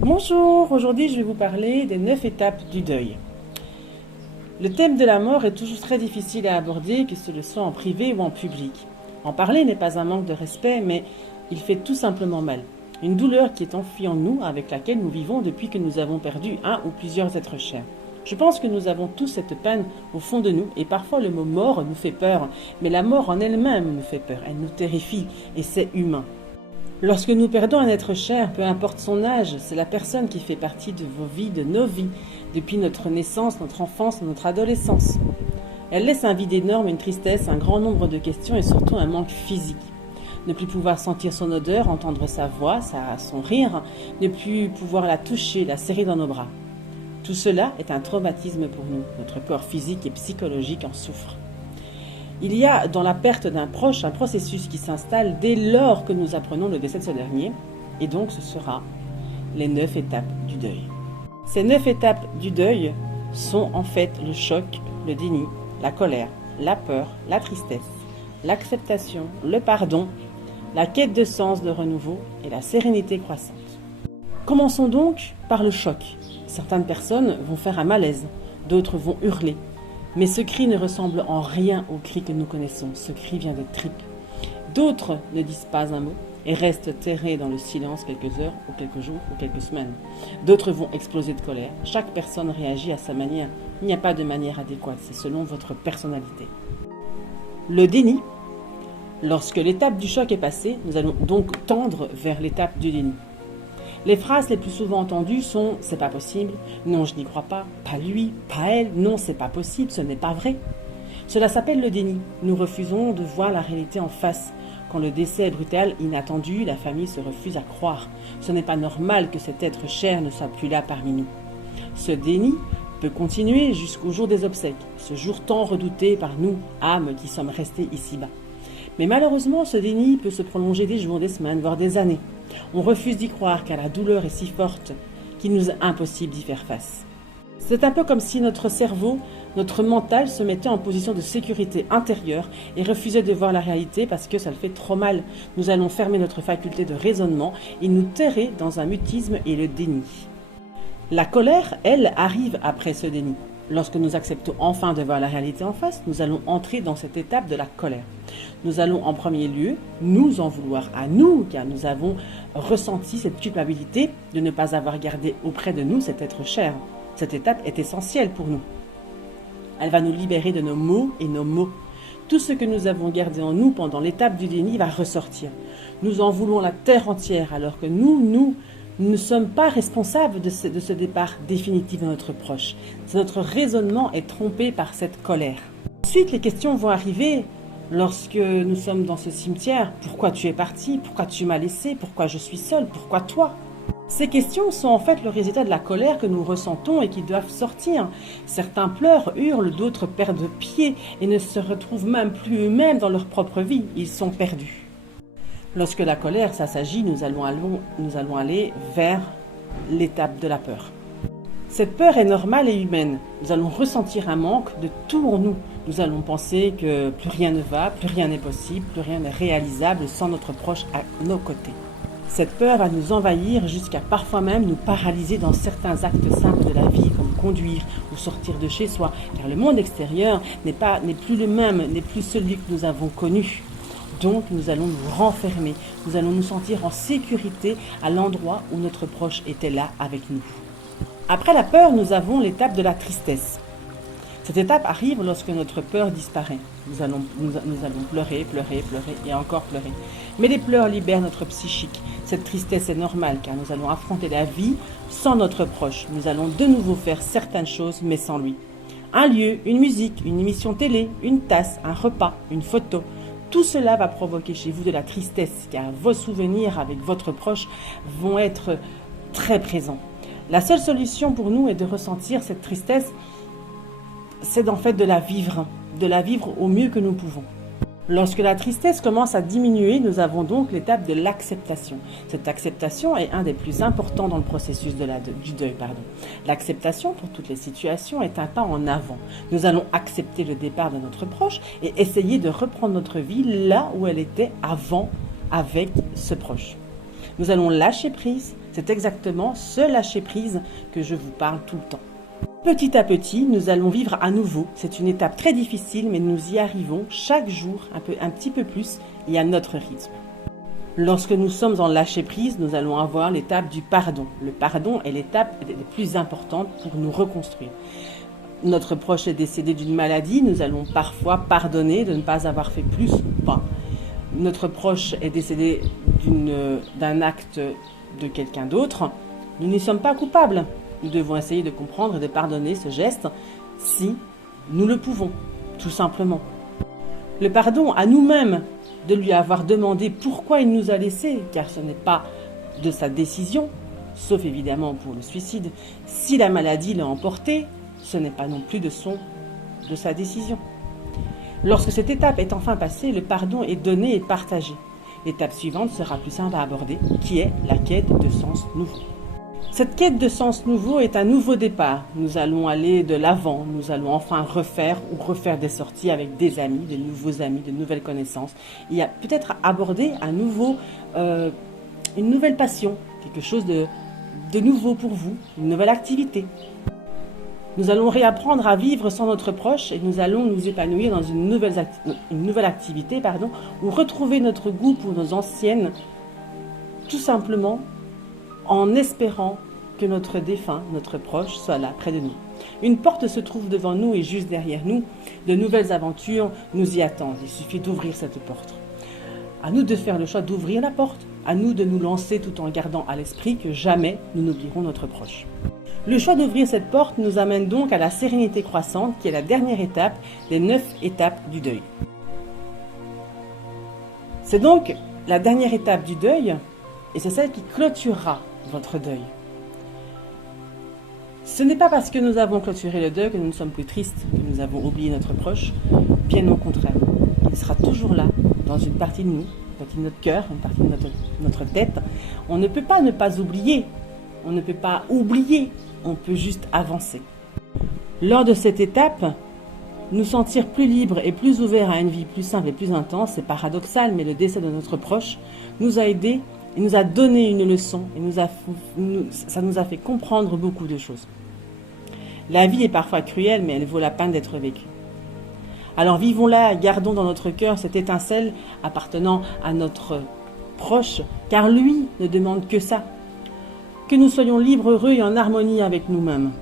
Bonjour, aujourd'hui je vais vous parler des 9 étapes du deuil. Le thème de la mort est toujours très difficile à aborder, que ce soit en privé ou en public. En parler n'est pas un manque de respect, mais il fait tout simplement mal. Une douleur qui est enfouie en nous, avec laquelle nous vivons depuis que nous avons perdu un ou plusieurs êtres chers. Je pense que nous avons tous cette peine au fond de nous, et parfois le mot mort nous fait peur, mais la mort en elle-même nous fait peur, elle nous terrifie, et c'est humain. Lorsque nous perdons un être cher, peu importe son âge, c'est la personne qui fait partie de vos vies, de nos vies, depuis notre naissance, notre enfance, notre adolescence. Elle laisse un vide énorme, une tristesse, un grand nombre de questions et surtout un manque physique. Ne plus pouvoir sentir son odeur, entendre sa voix, son rire, ne plus pouvoir la toucher, la serrer dans nos bras. Tout cela est un traumatisme pour nous. Notre corps physique et psychologique en souffre. Il y a dans la perte d'un proche un processus qui s'installe dès lors que nous apprenons le décès de ce dernier, et donc ce sera les 9 étapes du deuil. Ces 9 étapes du deuil sont en fait le choc, le déni, la colère, la peur, la tristesse, l'acceptation, le pardon, la quête de sens, de renouveau et la sérénité croissante. Commençons donc par le choc. Certaines personnes vont faire un malaise, d'autres vont hurler. Mais ce cri ne ressemble en rien au cri que nous connaissons. Ce cri vient des tripes. D'autres ne disent pas un mot et restent terrés dans le silence quelques heures ou quelques jours ou quelques semaines. D'autres vont exploser de colère. Chaque personne réagit à sa manière. Il n'y a pas de manière adéquate, c'est selon votre personnalité. Le déni. Lorsque l'étape du choc est passée, nous allons donc tendre vers l'étape du déni. Les phrases les plus souvent entendues sont « c'est pas possible »,« non je n'y crois pas »,« pas lui »,« pas elle »,« non c'est pas possible, ce n'est pas vrai ». Cela s'appelle le déni. Nous refusons de voir la réalité en face. Quand le décès est brutal, inattendu, la famille se refuse à croire. Ce n'est pas normal que cet être cher ne soit plus là parmi nous. Ce déni peut continuer jusqu'au jour des obsèques, ce jour tant redouté par nous, âmes qui sommes restés ici-bas. Mais malheureusement, ce déni peut se prolonger des jours, des semaines, voire des années. On refuse d'y croire car la douleur est si forte qu'il nous est impossible d'y faire face. C'est un peu comme si notre cerveau, notre mental se mettait en position de sécurité intérieure et refusait de voir la réalité parce que ça le fait trop mal. Nous allons fermer notre faculté de raisonnement et nous terrer dans un mutisme et le déni. La colère, elle, arrive après ce déni. Lorsque nous acceptons enfin de voir la réalité en face, nous allons entrer dans cette étape de la colère. Nous allons en premier lieu nous en vouloir à nous, car nous avons ressenti cette culpabilité de ne pas avoir gardé auprès de nous cet être cher. Cette étape est essentielle pour nous. Elle va nous libérer de nos mots et nos mots. Tout ce que nous avons gardé en nous pendant l'étape du déni va ressortir. Nous en voulons la terre entière, alors que nous ne sommes pas responsables de ce départ définitif de notre proche. Notre raisonnement est trompé par cette colère. Ensuite, les questions vont arriver lorsque nous sommes dans ce cimetière. Pourquoi tu es parti? Pourquoi tu m'as laissé? Pourquoi je suis seule? Pourquoi toi? Ces questions sont en fait le résultat de la colère que nous ressentons et qui doivent sortir. Certains pleurent, hurlent, d'autres perdent pied et ne se retrouvent même plus eux-mêmes dans leur propre vie. Ils sont perdus. Lorsque la colère s'assagit, nous allons aller vers l'étape de la peur. Cette peur est normale et humaine. Nous allons ressentir un manque de tout en nous. Nous allons penser que plus rien ne va, plus rien n'est possible, plus rien n'est réalisable sans notre proche à nos côtés. Cette peur va nous envahir jusqu'à parfois même nous paralyser dans certains actes simples de la vie, comme conduire ou sortir de chez soi, car le monde extérieur n'est plus le même, n'est plus celui que nous avons connu. Donc nous allons nous renfermer, nous allons nous sentir en sécurité à l'endroit où notre proche était là avec nous. Après la peur, nous avons l'étape de la tristesse. Cette étape arrive lorsque notre peur disparaît. Nous allons pleurer, pleurer, pleurer et encore pleurer. Mais les pleurs libèrent notre psychique. Cette tristesse est normale car nous allons affronter la vie sans notre proche. Nous allons de nouveau faire certaines choses mais sans lui. Un lieu, une musique, une émission télé, une tasse, un repas, une photo. Tout cela va provoquer chez vous de la tristesse car vos souvenirs avec votre proche vont être très présents. La seule solution pour nous est de ressentir cette tristesse, c'est en fait de la vivre au mieux que nous pouvons. Lorsque la tristesse commence à diminuer, nous avons donc l'étape de l'acceptation. Cette acceptation est un des plus importants dans le processus du deuil. L'acceptation pour toutes les situations est un pas en avant. Nous allons accepter le départ de notre proche et essayer de reprendre notre vie là où elle était avant avec ce proche. Nous allons lâcher prise, C'est exactement ce lâcher-prise que je vous parle tout le temps. Petit à petit, nous allons vivre à nouveau. C'est une étape très difficile, mais nous y arrivons chaque jour un petit peu plus et à notre rythme. Lorsque nous sommes en lâcher-prise, nous allons avoir l'étape du pardon. Le pardon est l'étape la plus importante pour nous reconstruire. Notre proche est décédé d'une maladie, nous allons parfois pardonner de ne pas avoir fait plus ou pas. Notre proche est décédé d'un acte de quelqu'un d'autre, nous n'y sommes pas coupables. Nous devons essayer de comprendre et de pardonner ce geste si nous le pouvons, tout simplement. Le pardon à nous-mêmes, de lui avoir demandé pourquoi il nous a laissés, car ce n'est pas de sa décision, sauf évidemment pour le suicide. Si la maladie l'a emporté, ce n'est pas non plus de sa décision. Lorsque cette étape est enfin passée, le pardon est donné et partagé. L'étape suivante sera plus simple à aborder, qui est la quête de sens nouveau. Cette quête de sens nouveau est un nouveau départ. Nous allons aller de l'avant, nous allons enfin refaire des sorties avec des amis, de nouveaux amis, de nouvelles connaissances. Il y a peut-être aborder une nouvelle passion, quelque chose de nouveau pour vous, une nouvelle activité. Nous allons réapprendre à vivre sans notre proche et nous allons nous épanouir dans une nouvelle activité, ou retrouver notre goût pour nos anciennes, tout simplement en espérant que notre défunt, notre proche, soit là, près de nous. Une porte se trouve devant nous et juste derrière nous, de nouvelles aventures nous y attendent. Il suffit d'ouvrir cette porte. À nous de faire le choix d'ouvrir la porte, à nous de nous lancer tout en gardant à l'esprit que jamais nous n'oublierons notre proche. Le choix d'ouvrir cette porte nous amène donc à la sérénité croissante, qui est la dernière étape des 9 étapes du deuil. C'est donc la dernière étape du deuil, et c'est celle qui clôturera votre deuil. Ce n'est pas parce que nous avons clôturé le deuil que nous ne sommes plus tristes, que nous avons oublié notre proche. Bien au contraire, il sera toujours là, dans une partie de nous, une partie de notre cœur, une partie de notre tête. On ne peut pas ne pas oublier, on ne peut pas oublier, on peut juste avancer. Lors de cette étape, nous sentir plus libres et plus ouverts à une vie plus simple et plus intense, c'est paradoxal, mais le décès de notre proche nous a aidés. Il nous a donné une leçon et ça nous a fait comprendre beaucoup de choses. La vie est parfois cruelle, mais elle vaut la peine d'être vécue. Alors vivons-la, gardons dans notre cœur cette étincelle appartenant à notre proche, car lui ne demande que ça. Que nous soyons libres, heureux et en harmonie avec nous-mêmes.